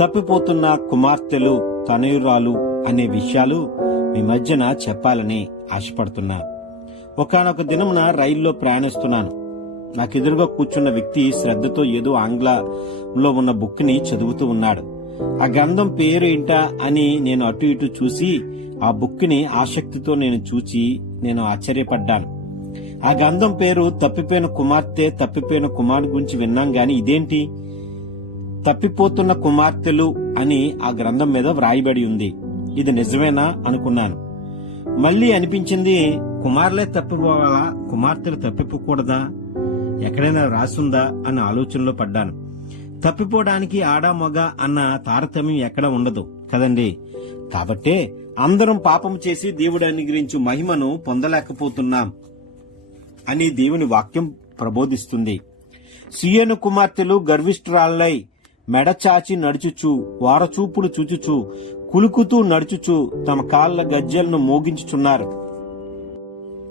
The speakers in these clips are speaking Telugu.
తప్పిపోతున్న కుమార్తెలు తనయురాలు అనే విషయాలు మీ మధ్యన చెప్పాలని ఆశపడుతున్నా. ఒకనొక దినమున రైల్లో ప్రయాణిస్తున్నాను. నాకు ఎదురుగా కూర్చున్న వ్యక్తి శ్రద్ధతో ఏదో ఆంగ్లంలో ఉన్న బుక్ని చదువుతూ ఉన్నాడు. ఆ గ్రంథం పేరు ఏంటా అని నేను అటు ఇటు చూసి ఆ బుక్ని ఆసక్తితో నేను చూచి నేను ఆశ్చర్యపడ్డాను. ఆ గ్రంథం పేరు తప్పిపోయిన కుమార్తె తప్పిపోయిన కుమారుడు గురించి విన్నాం గాని ఇదేంటి? తప్పిపోతున్న కుమార్తెలు అని ఆ గ్రంథం మీద వ్రాయబడి ఉంది. ఇది నిజమేనా అనుకున్నాను. మళ్ళీ అనిపించింది కుమారులే తప్పిపోవాలా? కుమార్తెలు తప్పిపోకూడదా? ఎక్కడైనా రాసుందా అన్న ఆలోచనలో పడ్డాను. తప్పిపోవడానికి ఆడా మగ అన్న తారతమ్యం ఎక్కడ ఉండదు కదండి. కాబట్టే అందరం పాపం చేసి దేవుడు అనుగ్రహించు మహిమను పొందలేకపోతున్నాం అని దేవుని వాక్యం ప్రబోధిస్తుంది. సియను కుమార్తెలు గర్విష్ఠురాళ్ళై మెడచాచి నడుచుచు వారచూపులు చూచుచు కులుకుతూ నడుచుచు తమ కాళ్ళ గజ్జలను మోగించుచున్నారు.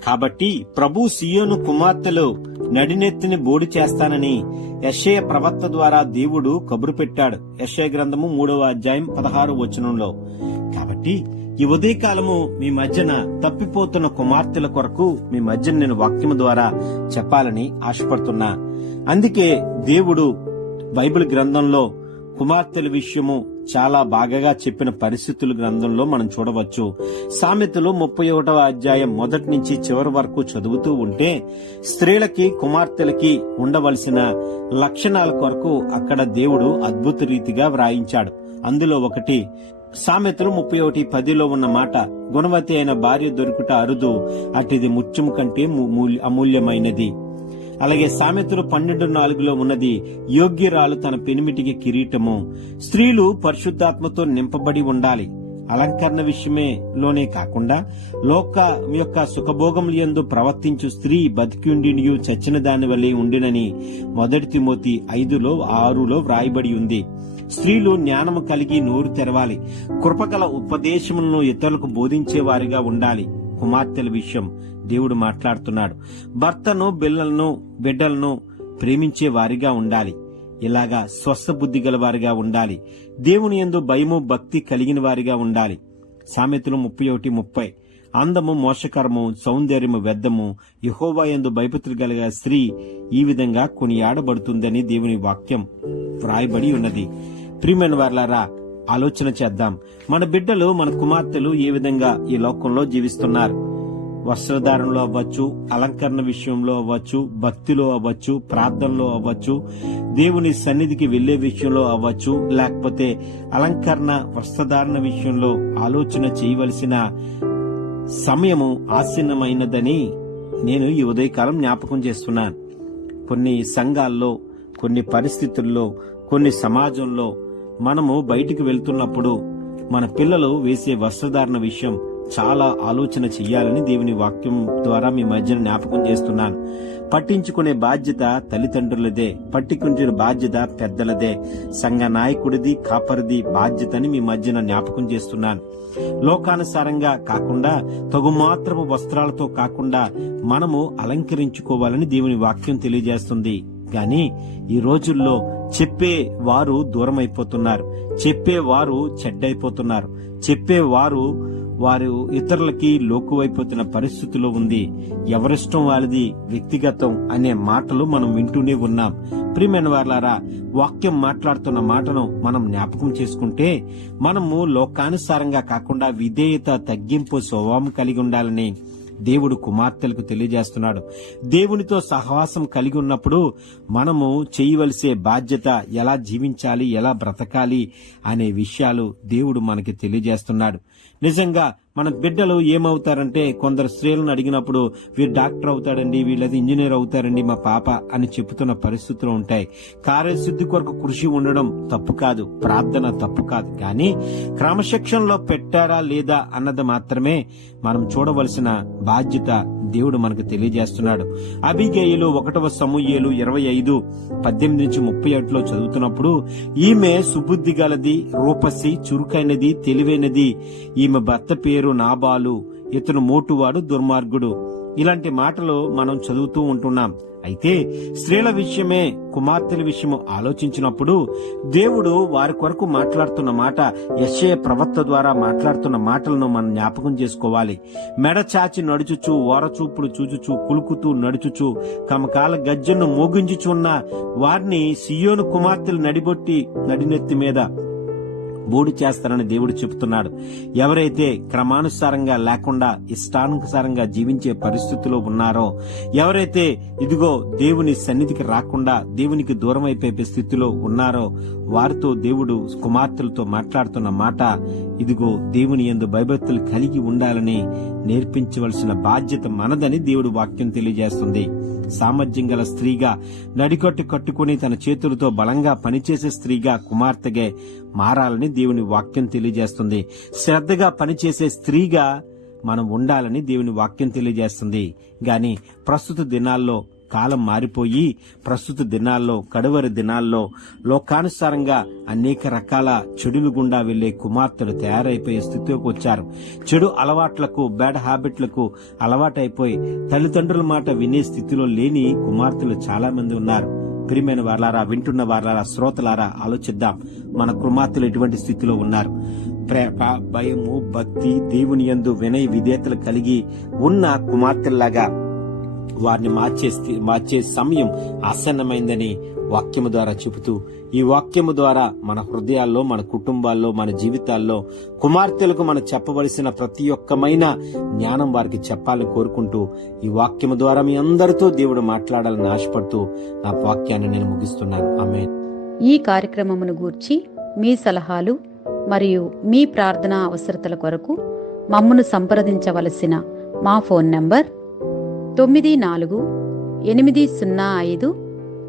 కాబట్టి ప్రభు సియోను కుమార్తెలు నడినెత్తిని బోడి చేస్తానని యశయ ప్రవక్త ద్వారా దేవుడు కబురు పెట్టాడు. యశయ గ్రంథము మూడవ అధ్యాయం పదహారు వచనంలో. కాబట్టి ఈ ఉదయకాలము మీ మధ్యన తప్పిపోతున్న కుమార్తెల కొరకు మీ మధ్యన నేను వాక్యము ద్వారా చెప్పాలని ఆశపడుతున్నా. అందుకే దేవుడు బైబిల్ గ్రంథంలో కుమార్తెల విషయము చాలా బాగా చెప్పిన పరిస్థితుల గ్రంథంలో మనం చూడవచ్చు. సామెతలు ముప్పై ఒకటవ అధ్యాయం మొదటి నుంచి చివరి వరకు చదువుతూ ఉంటే స్త్రీలకి కుమార్తెలకి ఉండవలసిన లక్షణాల కొరకు అక్కడ దేవుడు అద్భుత రీతిగా వ్రాయించాడు. అందులో ఒకటి సామెతలు ముప్పై ఒకటి పదిలో ఉన్న మాట గుణవతి అయిన భార్య దొరుకుట అరుదు అటిది ముత్యము కంటే అమూల్యమైనది. అలాగే సామెతలు పన్నెండు నాలుగులో ఉన్నది యోగ్యురాలు తన పెనిమిటికి కిరీటము. స్త్రీలు పరిశుద్ధాత్మతో నింపబడి ఉండాలి. అలంకరణ విషయమే లోనే కాకుండా లోక యొక్క సుఖభోగములు యందు ప్రవర్తించు స్త్రీ బతికిండియు చచ్చిన దాని వల్లే ఉండినని మొదటి తిమోతి ఐదులో ఆరులో వ్రాయబడి ఉంది. స్త్రీలు జ్ఞానము కలిగి నోరు తెరవాలి. కృపగల ఉపదేశములను ఇతరులకు బోధించే వారిగా ఉండాలి. కుమార్తెల విషయం దేవుడు మాట్లాడుతున్నాడు. భర్తను బిల్లలను బిడ్డలను ప్రేమించే వారిగా ఉండాలి. ఇలాగా స్వస్థ బుద్ధి గల వారిగా ఉండాలి. దేవుని యందు భయము భక్తి కలిగిన వారిగా ఉండాలి. సామెతలు ముప్పై ఒకటి ముప్పై. అందము మోసకరము సౌందర్యము వ్యర్థము యహోవా యందు భయపతులు గలగ స్త్రీ ఈ విధంగా కొనియాడబడుతుందని దేవుని వాక్యం వ్రాయబడి ఉన్నది. ప్రియమైన వార్లారా ఆలోచన చేద్దాం. మన బిడ్డలు మన కుమార్తెలు ఏ విధంగా ఈ లోకంలో జీవిస్తున్నారు? వస్త్రధారణలో అవ్వచ్చు అలంకరణ విషయంలో అవ్వచ్చు భక్తిలో అవ్వచ్చు ప్రార్థనలో అవ్వచ్చు దేవుని సన్నిధికి వెళ్ళే విషయంలో అవ్వచ్చు లేకపోతే అలంకరణ వస్త్రధారణ విషయంలో ఆలోచన చేయవలసిన సమయము ఆసీనమైనదని నేను ఈ ఉదయకాలం జ్ఞాపకం చేస్తున్నాను. కొన్ని సంఘాల్లో కొన్ని పరిస్థితుల్లో కొన్ని సమాజంలో మనము బయటికి వెళ్తున్నప్పుడు మన పిల్లలు వేసే వస్త్రధారణ విషయం చాలా ఆలోచన చెయ్యాలని దేవుని వాక్యం ద్వారా మీ మధ్యన జ్ఞాపకం చేస్తున్నాను. పట్టించుకునే బాధ్యత తల్లిదండ్రులదే పట్టించుకునే బాధ్యత పెద్దలదే. సంఘ నాయకుడిది కాపరిది బాధ్యతని మీ మధ్యన జ్ఞాపకం చేస్తున్నాను. లోకానుసారంగా కాకుండా తగుమాత్రపు వస్త్రాలతో కాకుండా మనము అలంకరించుకోవాలని దేవుని వాక్యం తెలియజేస్తుంది. గాని ఈ రోజుల్లో చెప్పే వారు దూరం అయిపోతున్నారు చెప్పేవారు చెడ్డైపోతున్నారు. చెప్పేవారు వారు ఇతరులకి లోకువైపోతున్న పరిస్థితిలో ఉంది. ఎవరిష్టం వాళ్ళది వ్యక్తిగతం అనే మాటలు మనం వింటూనే ఉన్నాం. ప్రియమైన వార్లారా వాక్యం మాట్లాడుతున్న మాటను మనం జ్ఞాపకం చేసుకుంటే మనము లోకానుసారంగా కాకుండా విధేయత తగ్గింపు స్వభావం కలిగి ఉండాలని దేవుడు కుమార్తెలకు తెలియజేస్తున్నాడు. దేవునితో సహవాసం కలిగి ఉన్నప్పుడు మనము చేయవలసే బాధ్యత ఎలా జీవించాలి ఎలా బ్రతకాలి అనే విషయాలు దేవుడు మనకి తెలియజేస్తున్నాడు. నిజంగా మన బిడ్డలు ఏమవుతారంటే కొందరు స్త్రీలను అడిగినప్పుడు వీరు డాక్టర్ అవుతాడండి వీళ్ళది ఇంజనీర్ అవుతారండి మా పాప అని చెబుతున్న పరిస్థితులు ఉంటాయి. కార్యసిద్ధి కొరకు కృషి ఉండడం తప్పు కాదు ప్రార్థన తప్పు కాదు. కానీ క్రమశిక్షణలో పెట్టారా లేదా అన్నది మాత్రమే మనం చూడవలసిన బాధ్యత దేవుడు మనకు తెలియజేస్తున్నాడు. అబిగేయులు ఒకటవ సమూహేలు ఇరవై ఐదు పద్దెనిమిది నుంచి ముప్పై ఒకటిలో చదువుతున్నప్పుడు ఈమె సుబుద్ధి గలది రూపసి చురుకైనది తెలివైనది. ఈమె భర్త పేరు నాబాలు ఇతను మోటువాడు దుర్మార్గుడు. ఇలాంటి మాటలు మనం చదువుతూ ఉంటున్నాం. అయితే స్త్రీల విషయమే కుమార్తెల విషయము ఆలోచించినప్పుడు దేవుడు వారి కొరకు మాట్లాడుతున్న మాట యశయ ప్రవక్త ద్వారా మాట్లాడుతున్న మాటలను మనం జ్ఞాపకం చేసుకోవాలి. మెడ చాచి నడుచుచు ఓరచూపుడు చూచుచు కులుకుతూ నడుచుచు కమకాల గజ్జను మోగించుచున్న వారిని సియోను కుమార్తెలు నడిబొట్టి నడినెత్తి మీద బోడు చేస్తారని దేవుడు చెబుతున్నాడు. ఎవరైతే క్రమానుసారంగా లేకుండా ఇష్టానుసారంగా జీవించే పరిస్థితిలో ఉన్నారో ఎవరైతే ఇదిగో దేవుని సన్నిధికి రాకుండా దేవునికి దూరం అయిపోయే స్థితిలో ఉన్నారో వారితో దేవుడు కుమార్తెలతో మాట్లాడుతున్న మాట ఇదిగో దేవుని ఎందు భయభక్తులు కలిగి ఉండాలని నేర్పించవలసిన బాధ్యత మనదని దేవుడు వాక్యం తెలియజేస్తుంది. సామర్థ్యం గల స్త్రీగా నడికట్టు కట్టుకుని తన చేతులతో బలంగా పనిచేసే స్త్రీగా కుమార్తెగే మారాలని దేవుని వాక్యం తెలియజేస్తుంది. శ్రద్ధగా పనిచేసే స్త్రీగా మనం ఉండాలని దేవుని వాక్యం తెలియజేస్తుంది. గాని ప్రస్తుత దినాల్లో కాలం మారిపోయి ప్రస్తుత దినాల్లో కడువరి దినాల్లో లోకానుసారంగా అనేక రకాల చెడులు గుండా వెళ్ళే కుమార్తెలు తయారైపోయే స్థితిలోకి వచ్చారు. చెడు అలవాట్లకు బ్యాడ్ హ్యాబిట్లకు అలవాటైపోయి తల్లిదండ్రుల మాట వినే స్థితిలో లేని కుమార్తెలు చాలా మంది ఉన్నారు. ప్రియమైన వారలారా వింటున్న వారలారా శ్రోతలారా ఆలోచిద్దాం. మన కుమార్తెలు ఎటువంటి స్థితిలో ఉన్నారు? ప్రేమ భయము భక్తి దేవుని యందు వినయ విధేతలు కలిగి ఉన్న కుమార్తెల్లాగా వారిని మార్చే మార్చే సమయం ఆసన్నమైందని వాక్యము ద్వారా చెబుతూ ఈ వాక్యము ద్వారా మన హృదయాల్లో మన కుటుంబాల్లో మన జీవితాల్లో కుమార్తెలకు మనం చెప్పవలసిన ప్రతి ఒక్కమైన జ్ఞానం వారికి చెప్పాలని కోరుకుంటూ ఈ వాక్యము ద్వారా మీ అందరితో దేవుడు మాట్లాడాలని ఆశపడుతూ నా వాక్యాన్ని నేను ముగిస్తున్నాను. ఆమె ఈ కార్యక్రమమును గూర్చి మీ సలహాలు మరియు మీ ప్రార్థనా అవసరతల కొరకు మమ్మను సంప్రదించవలసిన మా ఫోన్ నంబర్ తొమ్మిది నాలుగు ఎనిమిది సున్నా ఐదు